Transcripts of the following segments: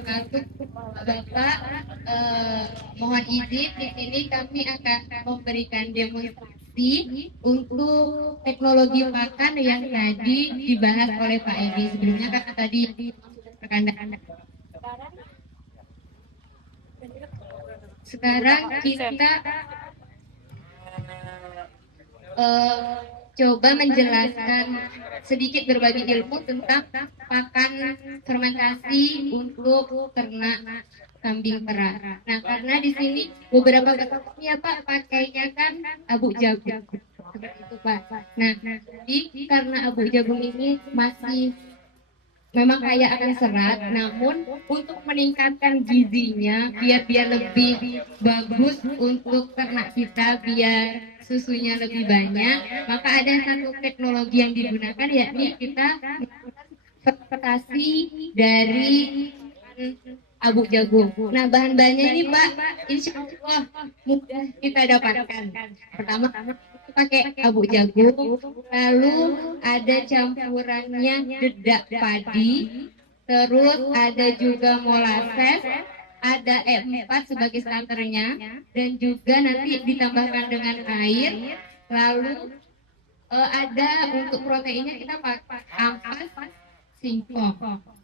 Bapak, mohon izin di sini kami akan memberikan demonstrasi untuk teknologi pakan yang tadi dibahas oleh Pak Edi sebelumnya karena tadi rekan. Sekarang kita coba menjelaskan sedikit berbagi ilmu tentang pakan fermentasi untuk ternak kambing perah. Nah, karena di sini beberapa ya Pak pakainya kan abu jagung seperti itu Pak. Nah, jadi karena abu jagung ini masih memang kaya akan serat, namun untuk meningkatkan gizinya biar dia lebih bagus untuk ternak kita, biar susunya lebih banyak, maka ada satu teknologi yang digunakan yakni kita fermentasi dari abu jagung. Nah, bahan-bahannya ini Pak, insya Allah mudah kita dapatkan. Pertama, pakai abu jagung, lalu ada campurannya dedak padi, terus ada juga molasses, ada E4 sebagai starternya, dan juga nanti ditambahkan dengan air, lalu ada untuk proteinnya kita pakai ampas singkong.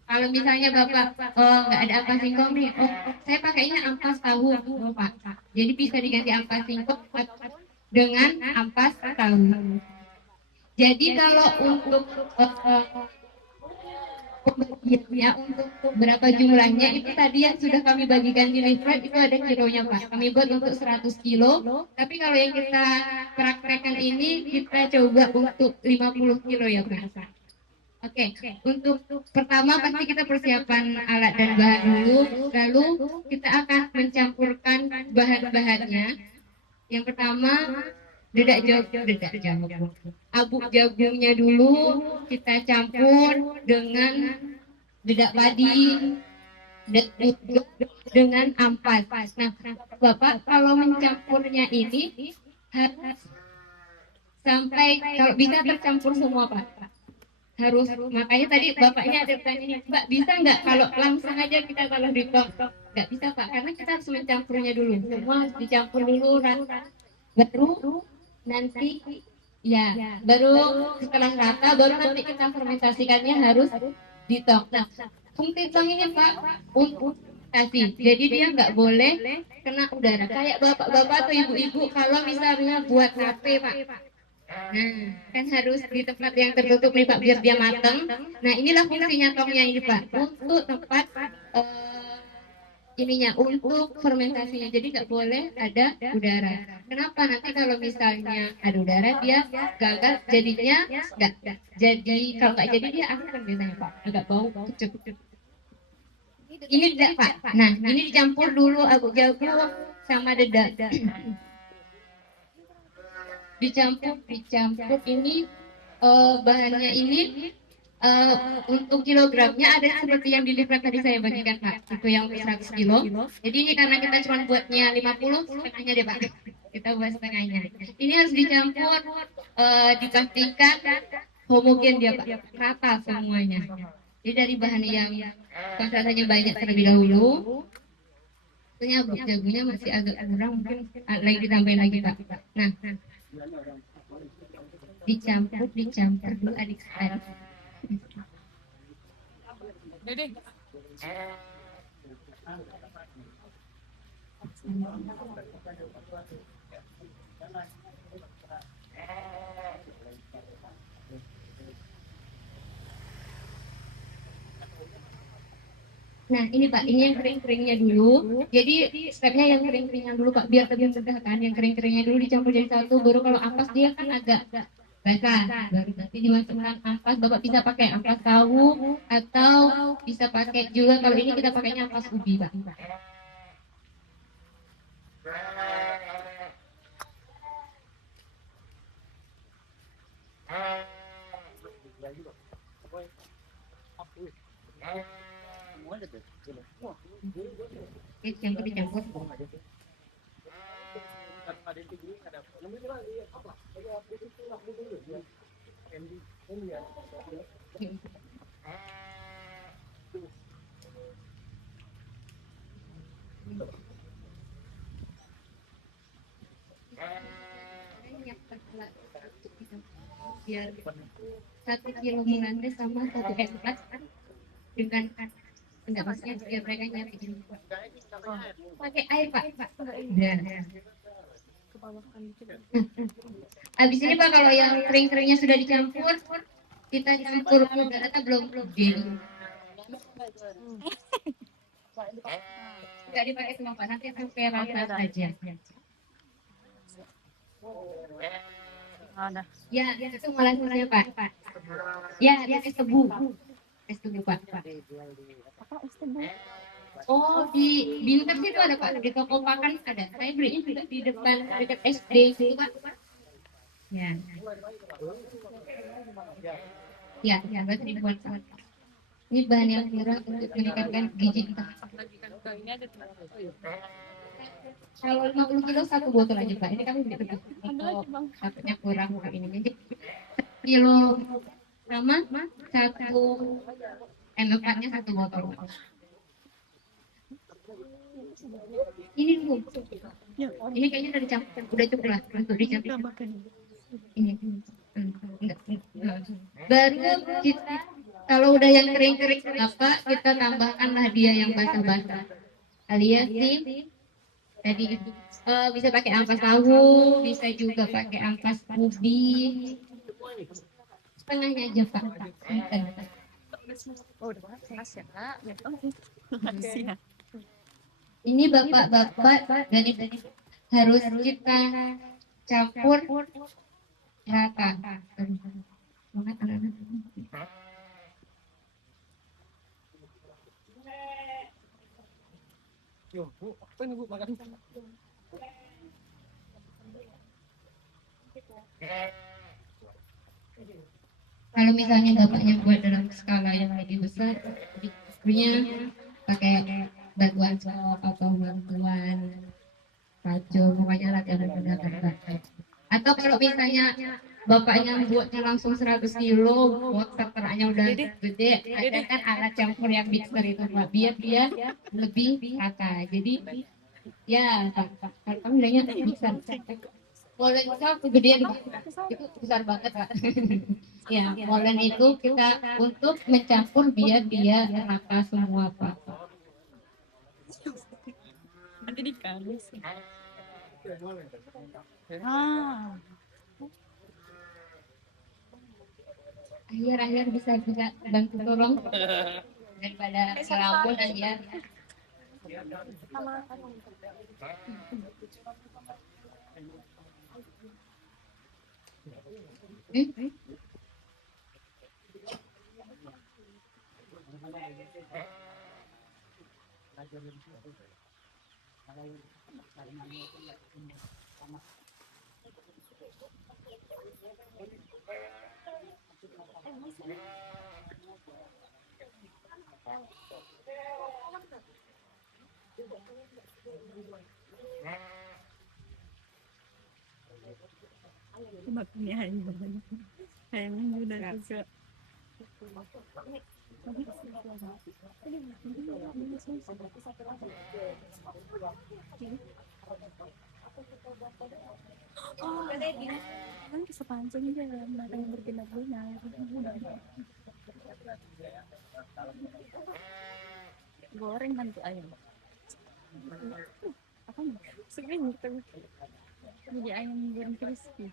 Kalau misalnya Bapak nggak ada ampas singkong nih, saya pakainya ampas tahu, Pak. Jadi bisa diganti ampas singkong dengan ampas tahu. Jadi kalau untuk pembagiannya untuk berapa jumlahnya itu tadi yang sudah kami bagikan di leaflet itu ada kilonya Pak. Kami buat untuk 100 kilo. Tapi kalau yang kita praktekkan ini kita coba untuk 50 kilo ya Pak. Oke, untuk pertama pasti kita persiapan alat dan bahan dulu, lalu kita akan mencampurkan bahan-bahannya. Yang pertama dedak jagung. Abu jagungnya dulu kita campur dengan dedak padi dengan ampas. Nah, Bapak kalau mencampurnya ini harus sampai kalau bisa tercampur semua Pak. Harus, makanya tadi bapaknya ada pertanyaan, Mbak bisa nggak kalau langsung aja kita taruh di top? Nggak bisa Pak, karena kita harus mencampurnya dulu. Semua harus dicampur dulu, baru nanti ya, baru setelah rata, baru nanti kita fermentasikannya harus di top. Nah, fungsi tong ini Pak untuk kasih, jadi dia nggak boleh kena udara. Kayak bapak-bapak atau ibu-ibu kalau misalnya buat HP Pak. Nah, kan harus di tempat yang tertutup nih Pak biar dia matang. Nah, inilah fungsinya tongnya ini Pak untuk tempat ininya untuk fermentasinya. Jadi nggak boleh ada udara. Kenapa? Nanti kalau misalnya ada udara dia gagal jadinya nggak jadi kalau nggak jadi dia akan biasanya Pak agak bau kecut. Ini tidak Pak. Nah, ini dicampur dulu abu jagung sama dedak. dicampur ini bahannya ini untuk kilogramnya ada seperti yang di livery tadi saya bagikan Pak, itu yang 100 kilo. Jadi ini karena kita cuma buatnya 50, setengahnya deh Pak, kita buat setengahnya. Ini harus dicampur, dipastikan homogen dia Pak, rata semuanya. Jadi dari bahan yang konsentrasinya banyak terlebih dahulu, tentunya jagungnya masih agak kurang, mungkin lagi ditambahin lagi Pak. Nah, dicampur dulu adik-adik. Dede. Nah ini Pak, ini yang kering-keringnya dulu. Jadi stepnya yang kering-keringnya dulu Pak, biar lebih mudah kan. Yang kering-keringnya dulu dicampur jadi satu, baru kalau ampas dia kan agak basah. Baru nanti dimasukkan ampas, Bapak bisa pakai ampas tahu atau bisa pakai juga kalau ini kita pakainya ampas ubi Pak. Yang dicampur. Biar 1 kilo Belanda sama 1 hektar dengan enggak maksudnya biar mereka nyapiin pakai air pak. Ya. Habis ini pak kalau yang kering-keringnya sudah dicampur kita campur muda atau belum gini nggak dipakai semua pak nanti sampai rata saja. Ya itu molasesnya pak. Ya es tebu pak. Oh di Binter situ ada pak di toko pakan ada. Saya belinya juga di depan dekat SD itu pak. Ya. Ya berarti dibuat pak. Ini bahan yang murah untuk meningkatkan gizi kita. Kalau 50 kilo 1 botol aja pak. Ini kami beli untuk satunya kurang ini jadi kilo sama 1 M4-nya 1 botol. Ini bu, ini kayaknya udah dicampur, udah cukup lah untuk dicampur. Ini enggak. Baru kita kalau udah yang kering-kering apa kita tambahkanlah dia yang basah-basah alias nih tadi bisa pakai ampas tahu, bisa juga pakai ampas ubi, setengahnya aja pak. Oh, udah kelas ya kak. Makasih ya. Ini bapak-bapak dan ibu harus kita campur rata. Semangat anak-anak. Yo, bu, apa ini bu makan? Kalau misalnya bapaknya buat dalam skala yang lebih besar, punya pakai bantuan sop atau bantuan pacul, pokoknya latihan benar-benar. Atau kalau misalnya bapaknya buatnya langsung 100 kilo, buat terteranya udah gede, ada kan alat campur yang mixer itu pak, biar dia lebih rata. Jadi ya, kalau kamu bilangnya mixer. Molen itu kegedean itu besar banget pak. Ya, molen itu kita untuk mencampur biar dia rata semua pak. Nanti dikalis. Ah. Akhir bisa bantu tolong daripada kelampun aja. Makanya ayamnya udah juga. Oh, kan sepanjang jalan ada yang berguna-guna. Goreng nanti ayam. Apa nih? Segini tuh. Jadi ayam goreng crispy.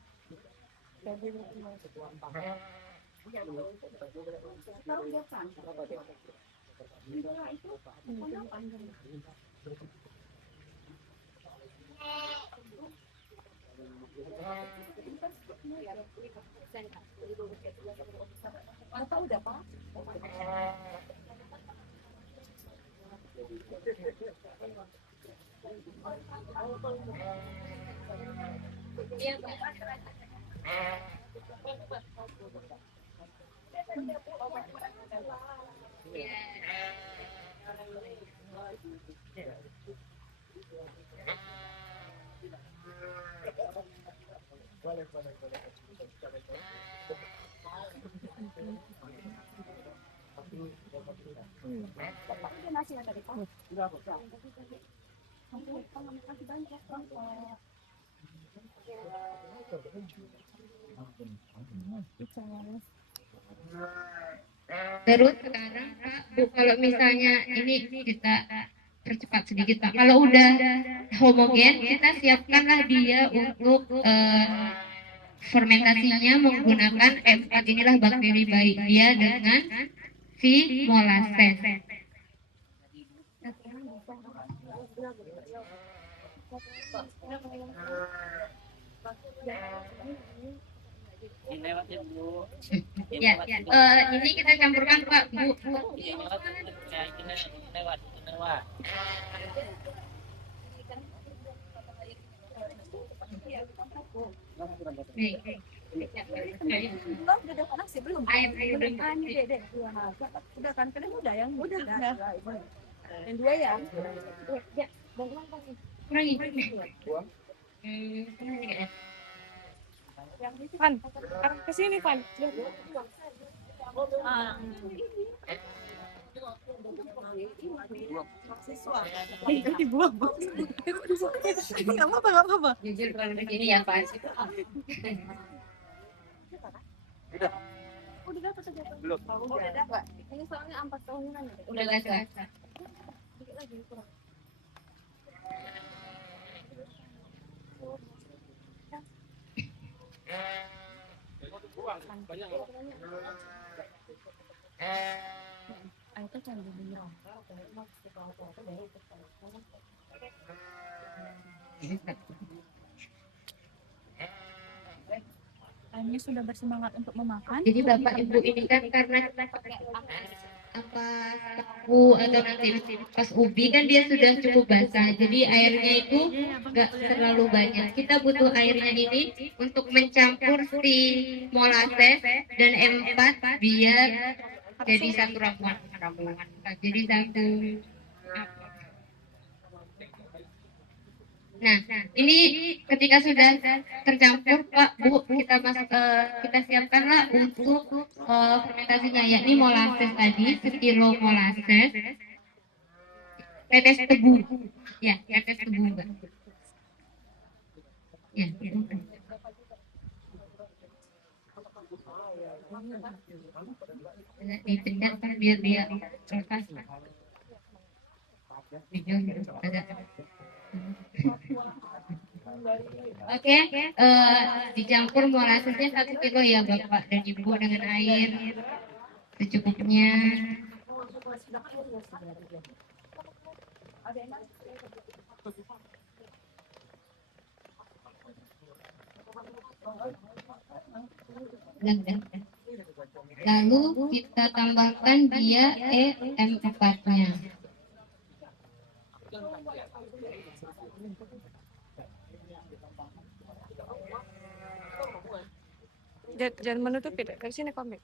Apa udah pak? Iya, Makasih banyak, Bapak. Terus sekarang Pak, Bu, kalau misalnya ini kita percepat sedikit Pak. Kalau udah homogen, kita siapkanlah dia untuk fermentasinya menggunakan M4 inilah bakteri baik dia dengan si molases. Ya, ini kita campurkan Pak, Bu. Nih. Belum, udah panas sih belum. Air belum. Udah kan, kalian udah yang udah. Yang dua ya. Ya, kurangi. Van, sekarang kesini Van. Dibuang. Nggak apa-apa. Jujur kalau begini ya Pak. Udah dapat aja. Belum. Udah dapat. Ini soalnya 4 tahunan. Udah gak sah. Dikit lagi kurang. Itu canggih bener. Kami sudah bersemangat untuk memakan. Jadi Bapak Ibu ini kan karena apa tahu atau nanti pas ubi kan dia sudah cukup basah, jadi airnya itu nggak terlalu banyak. Kita butuh airnya ini untuk mencampur si molases dan M4 biar jadi satu ramuan. Jadi satu. Nah, ini ketika sudah tercampur Pak Bu, kita siapkanlah untuk fermentasinya, yakni molases tadi, sekilo molases, tetes tebu, ya tetes tebu Mbak. Ya, dipendam kan biar dia lepas. Oke, dicampur molasesnya 1 kilo ya Bapak dan Ibu dengan air secukupnya. Lalu kita tambahkan dia EM4-nya. Jangan menutup ya, dari sini komik.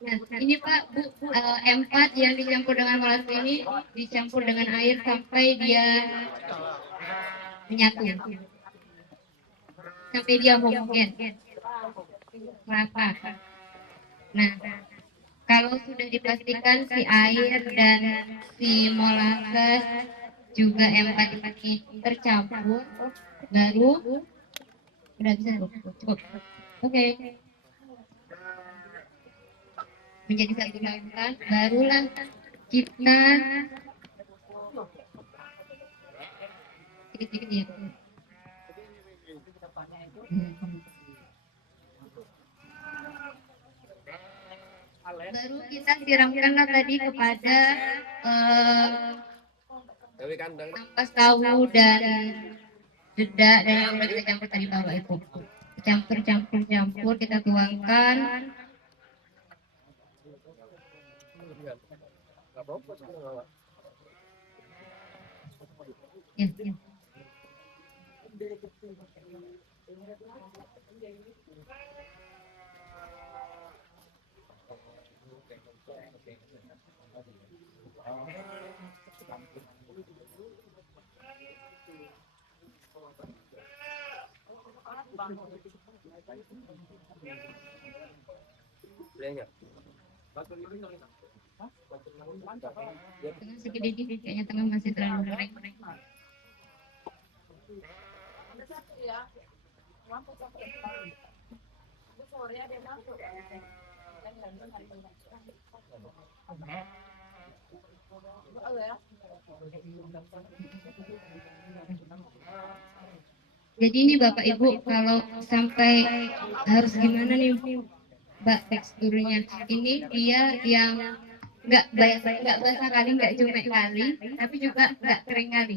Nah, ini Pak, Bu, M4 yang dicampur dengan molases ini dicampur dengan air sampai dia menyatu, sampai dia homogen, merata. Nah, kalau sudah dipastikan si air dan si molases juga M4 ini tercampur, baru udah bisa cukup. Oke. Menjadi satu larutan, barulah kita sedikit-sedikit ya. Baru kita siramkanlah tadi kepada ampas tahu dan dedak dan yang sudah kita campur tadi Bapak Ibu. Campur, kita tuangkan. Ya. Tengah sedikit kayaknya tengah masih terlalu kering. Jadi ini Bapak Ibu kalau sampai harus gimana nih Mbak teksturnya? Ini dia yang nggak basah kali, nggak jumek kali, tapi juga nggak kering kali.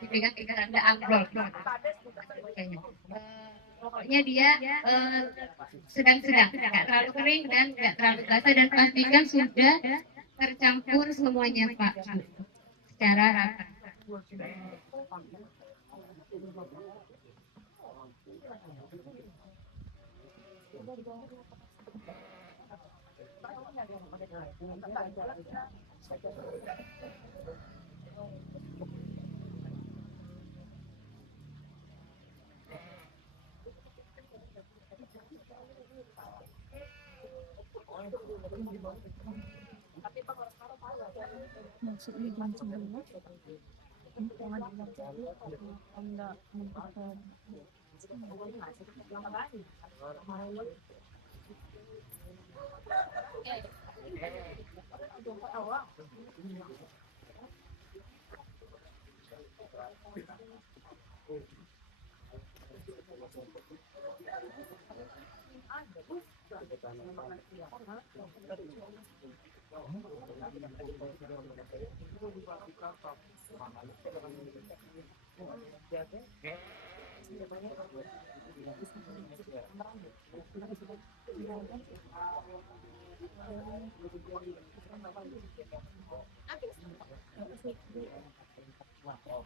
Dipegang nggak ambrol. Pokoknya dia sedang-sedang, nggak terlalu kering dan nggak terlalu basah, dan pastikan sudah tercampur semuanya Pak secara rata. Maksudnya langsung dulu. Jangan enggak memperkeruh.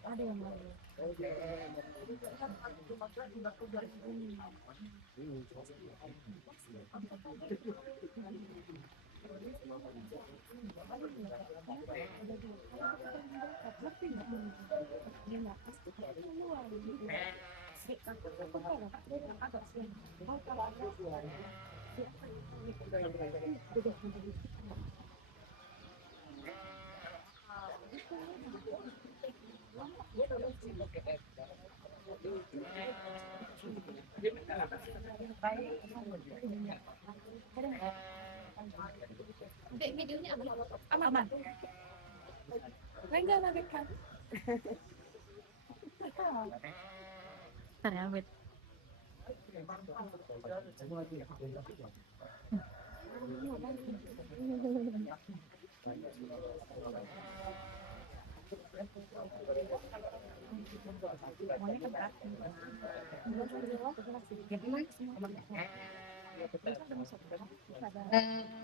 Ada yang lain. Videonya aman. Enggak lagi kan. Tarawih.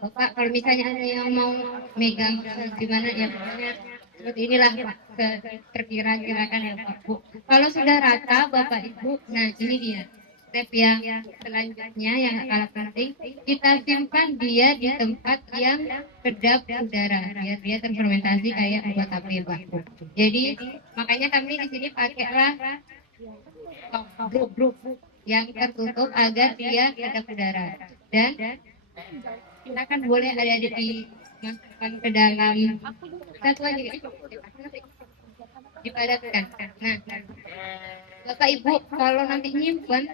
Bapak kalau misalnya ada yang mau megang gimana ya pokoknya seperti inilah Pak terkira-kirakan ya Pak Bu. Kalau sudah rata Bapak Ibu, nah ini dia step yang selanjutnya yang gak kalah penting, kita simpan dia di tempat yang kedap udara biar dia terfermentasi kayak buat api Pak Bu. Jadi makanya kami di sini pakailah grup yang tertutup agar dia kedap udara, dan kita kan boleh ada dimasukkan ke dalam satu aja dipadatkan. Nah, Bapak Ibu kalau nanti nyimpen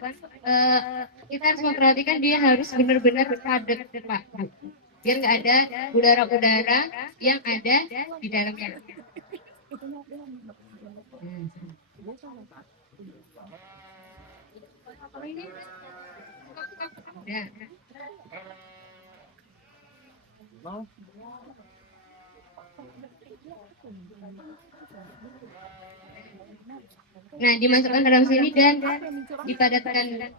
kita harus memperhatikan dia harus benar-benar padat Pak Bu, biar nggak ada udara-udara yang ada di dalamnya. Udah. Nah, dimasukkan dalam sini dan dipadatkan.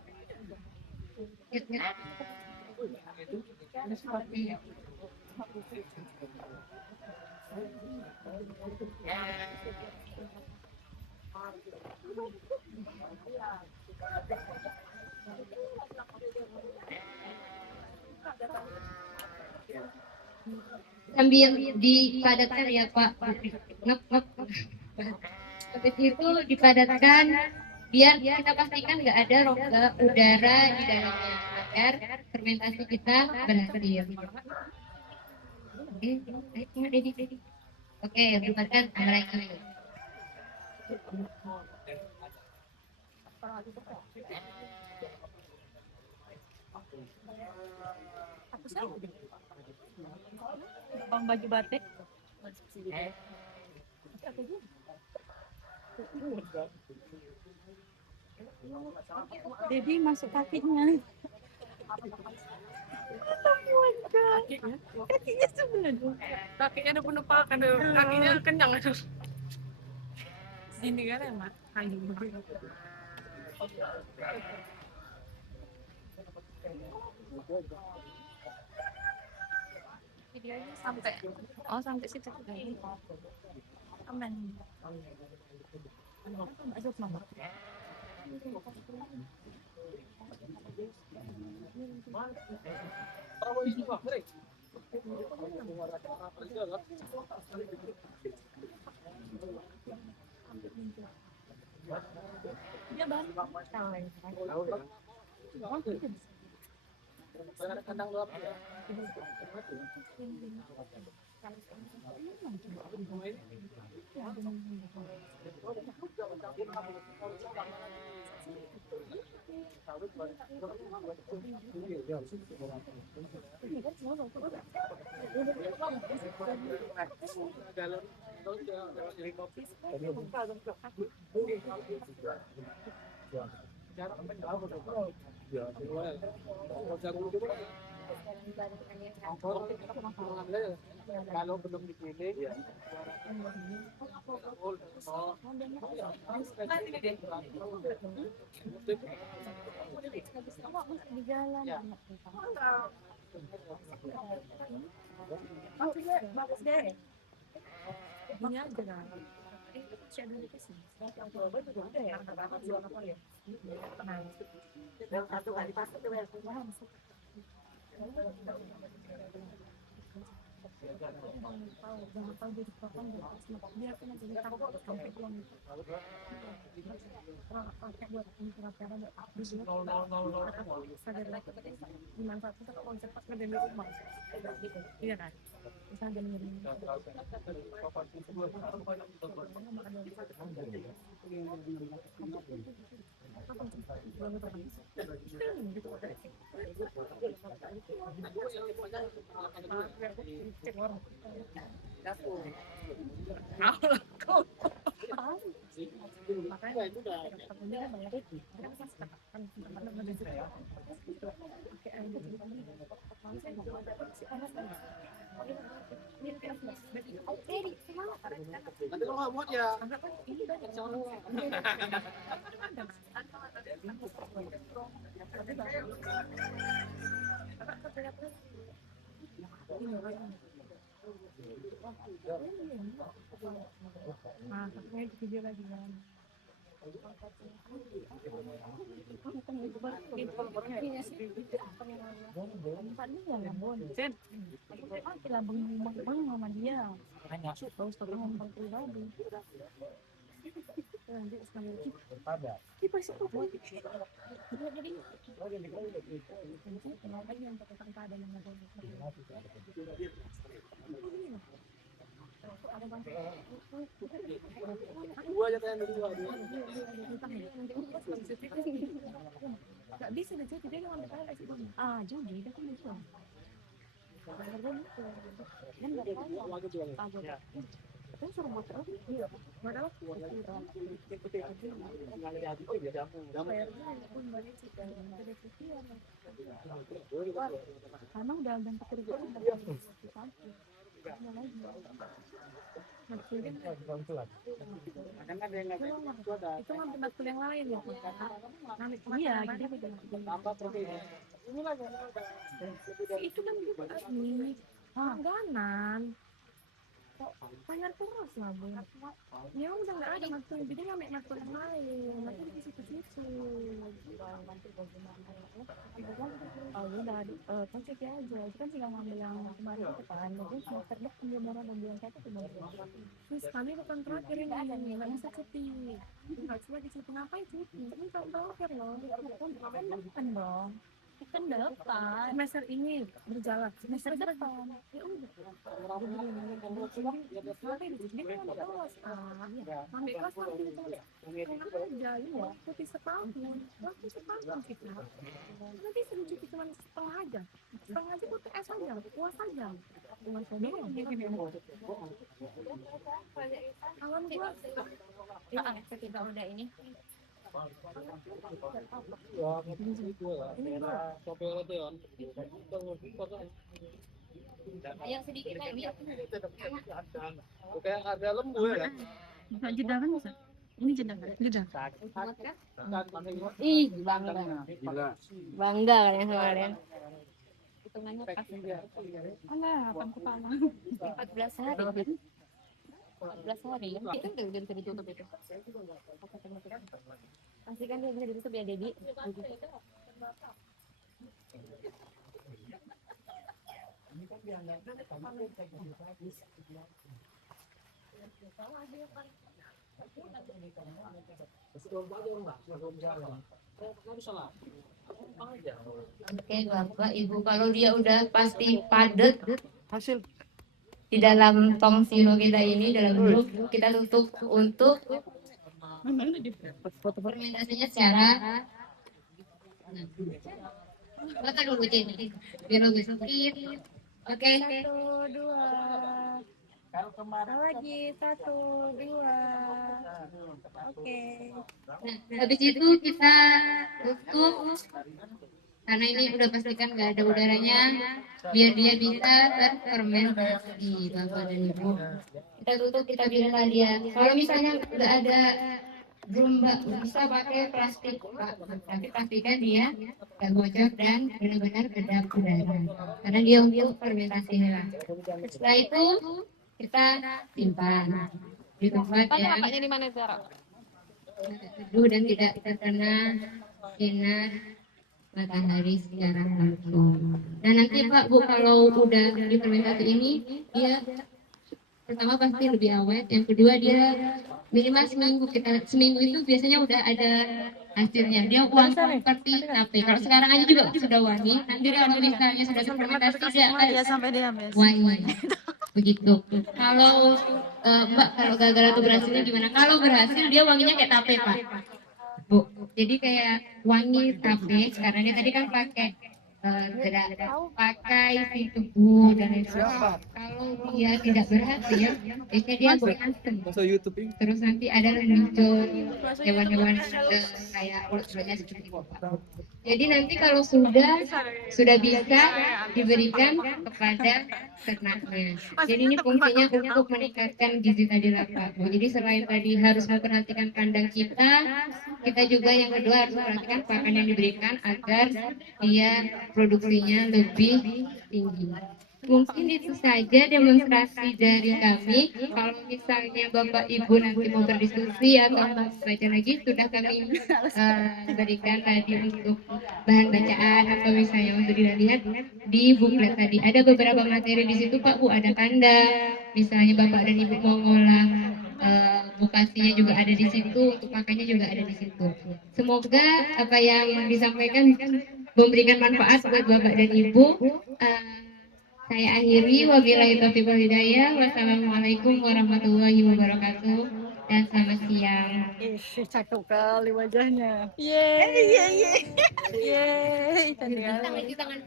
sambil dipadatkan ya Pak. Ngep, ngep. Habis itu dipadatkan biar kita pastikan nggak ada rongga udara di dalamnya agar fermentasi kita berhasil. Oke, ayo Dedi. Oke, bubarkan lagi. Bang baju batik. Jadi masuk kakinya. Kakinya sebelah. Kakinya udah penuh pakan, kakinya kenyang aduh. Sini kan emak. Kayu. Videonya sampai situ. Aman. Masuk mama. Dia balik. Kalau belum dipilih ya. Di jalan. Bagus deh. Ini aja kan. Satu kali pasang tuh makanya itu udah nanti kalau nggak muat ya nah, tapi video lagi kan. Sama dia. dua aja kan dua Nggak bisa deh, jadi dia ngambil kalah sih. Ah, jadi dia kan bisa. Kan nggak tahu. Kan suruh buat apa? Iya. Buat apa? Karena udah ganti kerjaan. Itu ngambil matkul yang lain ya. Iya, jadi itu kan langganan. bayar terus lah bu. Ya udah nggak ada matkul, jadi ngambil matkul yang lain, nanti di situ-situ. Oh udah, kan sih aja, itu kan tinggal ngambil yang kemarin itu kan, mungkin semester depan dia baru mau bilang kayak itu baru. Terus kami bukan terakhir ini, nggak bisa cuti, nggak cuma di cuti ngapain cuti, ini tahun terakhir loh, kan depan dong. Kan depan semester ini berjalan semester depan ya udah sampai di sini kan ada kelas sampai kelas nanti itu enak aja ya cuti setahun waktu setahun kita nanti sudah cuti cuma setengah aja UTS aja puas aja cuma alam gua ketika udah ini Yang sedikit lagi. Kayak ada lembu ya. bisa jeda kan bisa ini jeda Ih, bangga. Gila. Bangga kalian sama kalian. hitungannya pas alah apaan kepala 14 hari. 14 hari. Itu udah bisa ditutup itu. Pastikan dia bisa ditutup ya, Dedi. Oke, Bapak, Ibu, kalau dia udah pasti padat Hasil. di dalam tong silo kita ini, dalam grup, kita tutup untuk fermentasinya secara bakar dulu jadi biar lebih sedikit. Oke. 1, 2 lagi 1, 2 oke. Nah, habis itu kita tutup karena ini udah pastikan nggak ada udaranya biar dia bisa terfermentasi, Bapak dan Ibu. Kita tutup, kita biarkan dia. Kalau misalnya nggak ada drum, bisa pakai plastik, Pak. Tapi pastikan dia nggak bocor dan benar-benar kedap udara karena dia untuk fermentasi lah. Setelah itu kita simpan di tempat yang di mana Zara? teduh dan tidak terkena sinar matahari secara langsung. Nah nanti Pak Bu, kalau udah difermentasi ini dia pertama pasti lebih awet, yang kedua dia minimal seminggu itu biasanya udah ada hasilnya, dia wangi seperti tape. Kalau sekarang aja juga sudah wangi, nanti kalau misalnya sudah difermentasi dia akan wangi begitu. Kalau Mbak, kalau gagal atau berhasilnya gimana? Kalau berhasil dia wanginya kayak tape Pak Bu, jadi kayak wangi tape karena dia tadi kan pakai pakai si tebu dan lain sebagainya. Kalau dia tidak berhasil, biasanya dia berantem. Masuk YouTube ini. Terus nanti ada muncul hewan-hewan kayak ulat-ulatnya seperti itu. Jadi nanti kalau sudah bisa diberikan kepada ternaknya. Jadi ini fungsinya untuk meningkatkan gizi tadi lah Pak Bu. Jadi selain tadi harus memperhatikan kandang kita juga yang kedua harus memperhatikan pakan yang diberikan agar dia produksinya lebih tinggi. Mungkin itu saja demonstrasi dari kami. Kalau misalnya Bapak Ibu nanti mau berdiskusi atau mau baca lagi, sudah kami berikan tadi untuk bahan bacaan atau misalnya untuk dilihat di buklet tadi. Ada beberapa materi di situ Pak Bu, ada kandang. Misalnya Bapak dan Ibu mau ngolah bukasinya juga ada di situ, untuk pakannya juga ada di situ. Semoga apa yang disampaikan memberikan manfaat buat Bapak dan Ibu. Saya akhiri, wabillahi taufiq wal hidayah. Wassalamualaikum warahmatullahi wabarakatuh dan selamat siang. Cakep kali wajahnya. Yeay. Yeay. Cantik kali. Tangan